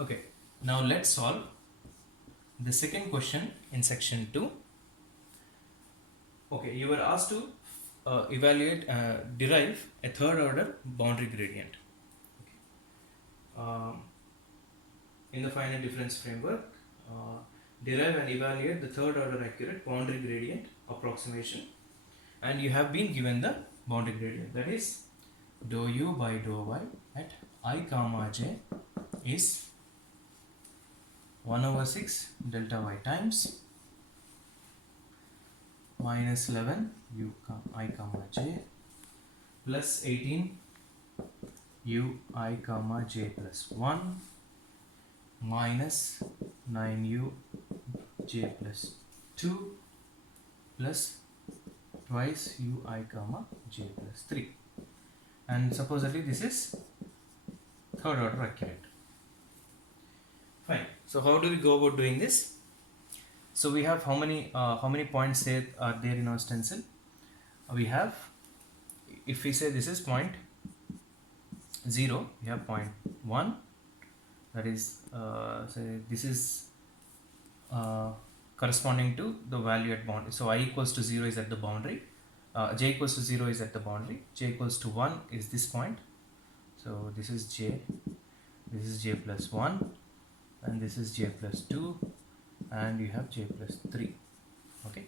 Okay, now let's solve the second question in section 2. Okay, you were asked to derive a third order boundary gradient. Um, in the finite difference framework, derive and evaluate the third order accurate boundary gradient approximation, and you have been given the boundary gradient, that is dou u by dou y at I comma j is 1 over 6 delta y times minus 11 u I comma j plus 18 u I comma j plus 1 minus 9 u j plus 2 plus twice u I comma j plus 3, and supposedly this is third order accurate. Fine. So how do we go about doing this? So we have how many points are there in our stencil? We have, if we say this is point 0, we have point 1, that is say this is corresponding to the value at boundary. So I equals to 0 is at the boundary, j equals to 0 is at the boundary, j equals to 1 is this point. So this is j, this is j plus 1, and this is j plus 2, and you have j plus 3. Okay,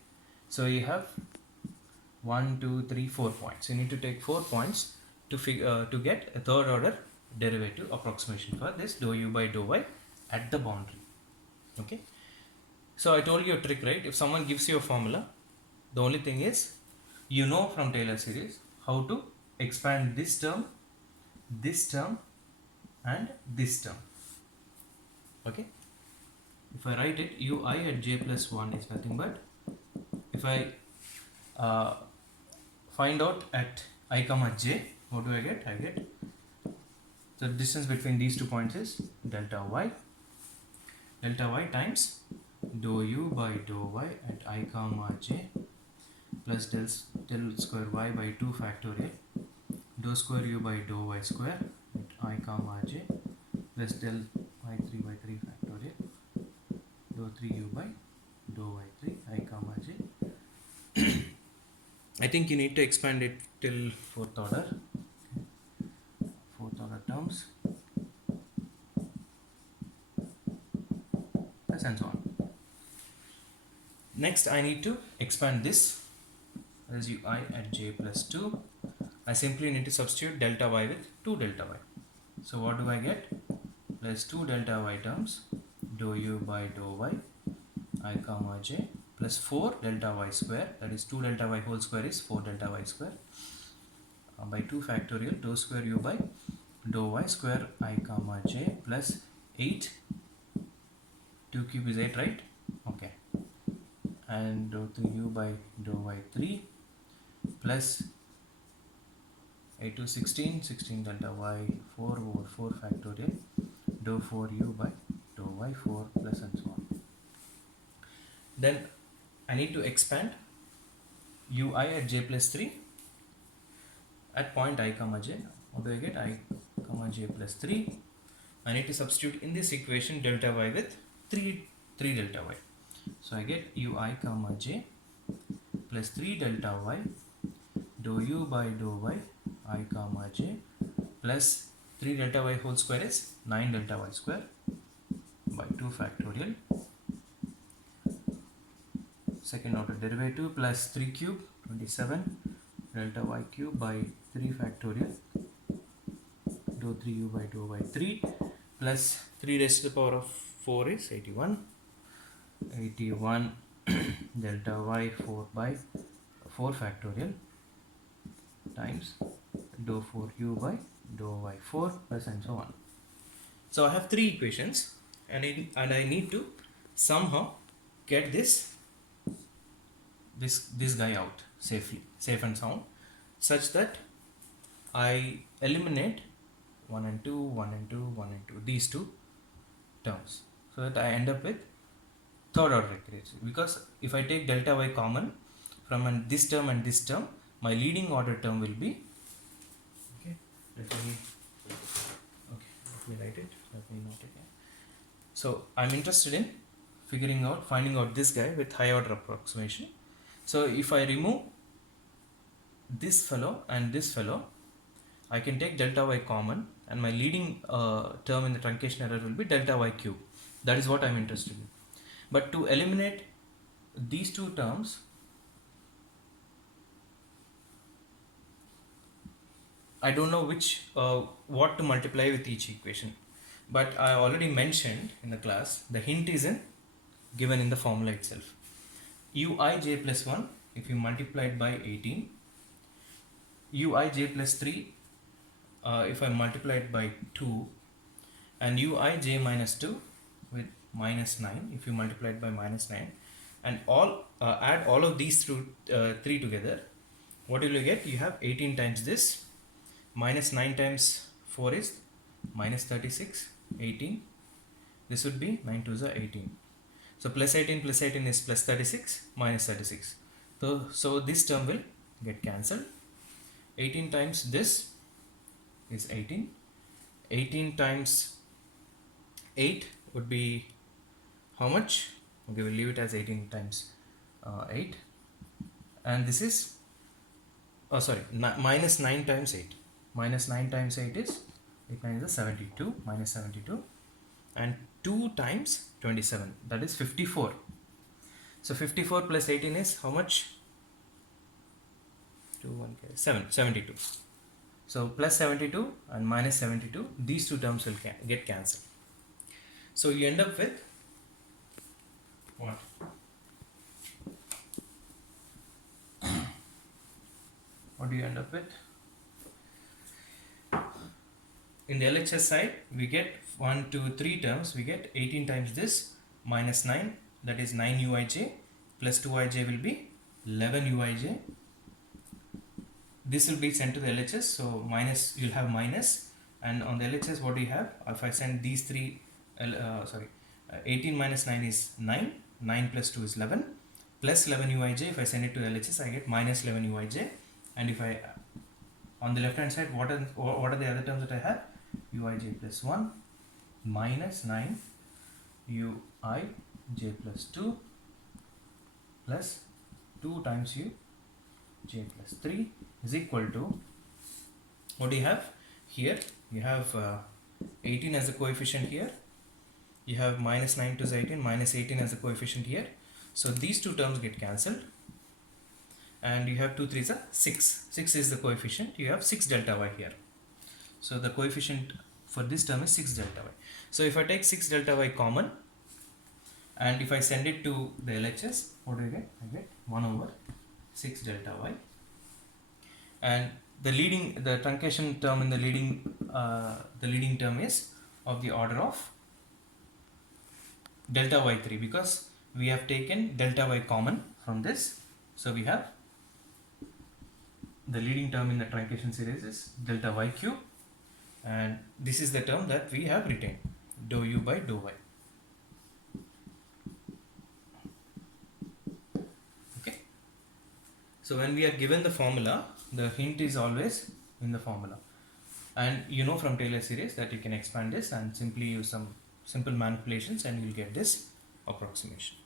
so you have 1 2 3 4 points. You need to take 4 points to get a third order derivative approximation for this dou u by dou y at the boundary. Okay, so I told you a trick, right? If someone gives you a formula, the only thing is, you know from Taylor series how to expand this term, and this term. Okay, if I write it, ui at j plus 1 is nothing but, if I find out at I comma j, what do I get? I get the distance between these 2 points is delta y times dou u by dou y at I comma j plus del square y by 2 factorial dou square u by dou y square at I comma j plus del y3 by 3 factorial dou 3u by dou y3 I comma j. I think you need to expand it till fourth order terms, and so on. Next I need to expand this as ui at j plus 2. I simply need to substitute delta y with 2 delta y. So what do I get? Plus 2 delta y terms dou u by dou y I comma j plus 4 delta y square, that is 2 delta y whole square is 4 delta y square by 2 factorial dou square u by dou y square I comma j plus 8, 2 cube is 8, right? Okay, and dou 3u by dou y3 plus 8 to 16, 16 delta y 4 over 4 factorial dou 4u by dou y4 plus and so on. Then I need to expand ui at j plus 3 at point I comma j. What do I get? I comma j plus 3. I need to substitute in this equation delta y with 3 delta y. So I get ui comma j plus 3 delta y dou u by dou y I comma j plus 3 delta y whole square is 9 delta y square by 2 factorial second order derivative plus 3 cube 27 delta y cube by 3 factorial dou 3u by dou y3 plus 3 raised to the power of 4 is 81 delta y 4 by 4 factorial times dou 4u by dou y4 plus and so on. So I have 3 equations, and I need to somehow get this guy out safely, safe and sound, such that I eliminate 1 and 2, 1 and 2, 1 and 2, these 2 terms, so that I end up with third order accuracy. Because if I take delta y common from this term and this term, my leading order term will be, okay, let me write it, let me note it here. So I'm interested in finding out this guy with high order approximation. So if I remove this fellow and this fellow, I can take delta y common, and my leading term in the truncation error will be delta y cube. That is what I'm interested in. But to eliminate these two terms, I don't know what to multiply with each equation. But I already mentioned in the class, the hint is given in the formula itself. Uij plus 1, if you multiply it by 18, Uij plus 3, if I multiply it by 2, and Uij minus 2 with minus 9, if you multiply it by minus 9, and add all of these three together, what will you get? You have 18 times this, minus 9 times 4 is minus 36, 18. This would be 9 2s are 18. So plus 18 is plus 36 minus 36. So this term will get cancelled. 18 times this is 18. 18 times 8 would be how much? Okay, we'll leave it as 18 times 8. And this is, minus 9 times 8. Minus 9 times 8 is 8 9 is 72, minus 72, and 2 times 27, that is 54. So 54 plus 18 is how much? 72. So plus 72 and minus 72, these two terms will get cancelled. So you end up with what? What do you end up with? In the LHS side, we get 1, 2, 3 terms. We get 18 times this minus 9, that is 9 Uij, plus 2ij will be 11 Uij. This will be sent to the LHS, so minus, you'll have minus, and on the LHS what do you have? If I send these 18 minus 9 is 9, 9 plus 2 is 11, plus 11 Uij. If I send it to LHS, I get minus 11 Uij, and if I, on the left hand side, what are the other terms that I have? Uij plus 1 minus 9 Uij plus 2 plus 2 times Uj plus 3 is equal to, what do you have here? You have 18 as a coefficient here, you have minus 9 to 18, minus 18 as a coefficient here, so these two terms get cancelled, and you have 2 3s are 6. 6 is the coefficient, you have 6 delta y here. So the coefficient for this term is 6 delta y. So if I take 6 delta y common, and if I send it to the LHS, what do I get? I get 1 over 6 delta y. And the truncation term in the leading term is of the order of delta y3, because we have taken delta y common from this. So we have the leading term in the truncation series is delta y cube, and this is the term that we have retained, dou u by dou y. Okay. So when we are given the formula, the hint is always in the formula, and you know from Taylor series that you can expand this and simply use some simple manipulations and you'll get this approximation.